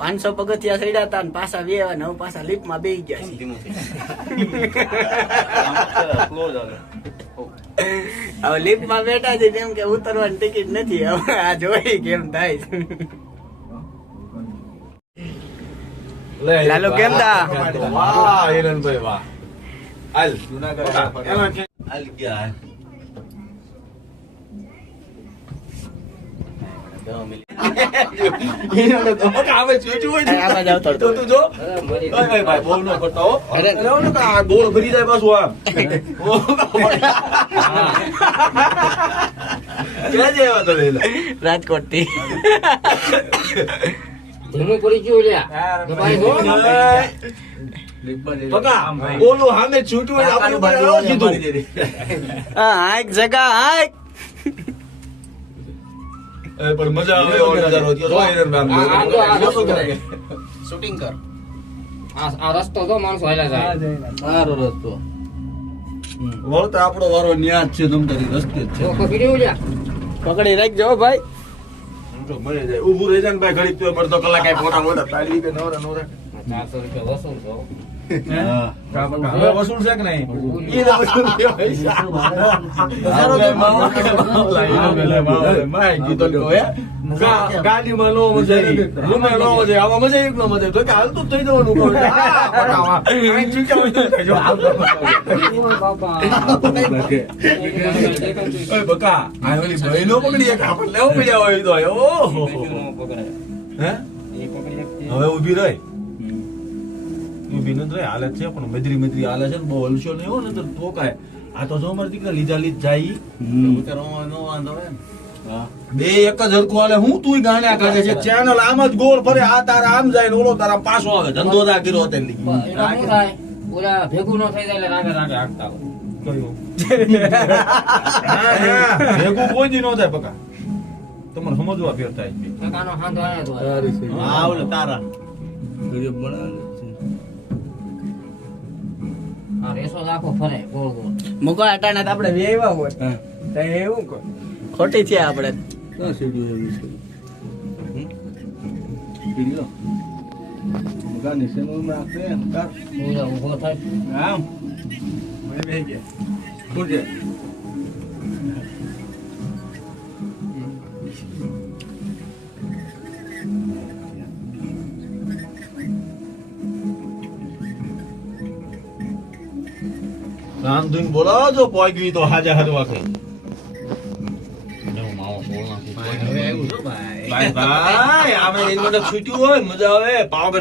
500 પગથિયા ચડ્યા હતા ને પાછા વેવા ને હવે પાછા લિફ્ટમાં બેસી ગયા છે. હવે લિફ્ટમાં બેઠા છે કેમ કે ઉતરવાની ટિકિટ નથી. હવે આ જોઈ કેમ થાય છે. લાલો કેમ તા? વાહ હિરણભાઈ વાહ. હાલ જૂનાગઢ હાલ ગયા. રાજકોટ થી એક જગા હાક પણ મજા આવે શૂટિંગ કર. આ રસ્તો તો માણસો હાલ્યા જાય. સારો રસ્તો વળતા આપણો વારો ન્યા જ છે. તમતારી રસ્તે જ છે. પકડી રાખજો ભાઈ. મળી જાય ઊભું રહી જાય ને ભાઈ ઘડીક તો અડધો કલાક આય ફોટા મોટા તાળી કે નવરા નવરા 400 રૂપિયા વસૂલ છો. હવે વસૂલ છે કે નહીં? ઈ ના વસૂલ ગાડીમાં નો મજા રૂમે નો મજા આવા મજા એક નો મજા તો કે હાલતું થઈ જવાનું બકા આ ઓલી બહેનો પકડી એક આપણે લેવો પડ્યા હોય તો ઓહો હે હવે ઊભી રહી ઊભી ન રહે હાલત છે પણ મેદરી હાલે છે બહુ હલશો નહીં હોય ને તો ઠોકાય. આ તો જો મારી દીકરા લીધા લીધ જાય ઉતરવા નો વાંધો હોય બે એક જ હરખું હાલે. હું તું ગાણ્યા કાઢે છે ચેનલ આમ જ ગોળ ફરે. આ તારા આમ જાય ને ઓલો તારા પાછો આવે. ધંધો દા કર્યો તેની ઓલા ભેગું ન થઈ જાય એટલે રાગે રાગે હાંકતા હોય. ભેગું કોઈ દી નો થાય બકા. તમને સમજવા ફેર થાય કાકાનો હાંધો આયા તો હા ઓલે તારા આ રેસો આખો ફરે ગોળ ગોળ. મુકો અટાણે તો આપણે વેવા હોય તો એવું કો ખોટી છે આપણે. ઓલા ઊભો થાય. નામ ધૂન બોલો જો પોગવી તો હાજા હરવા કઈ ભાઈ ભાઈ આમે છૂટ્યું હોય મજા આવે પાવ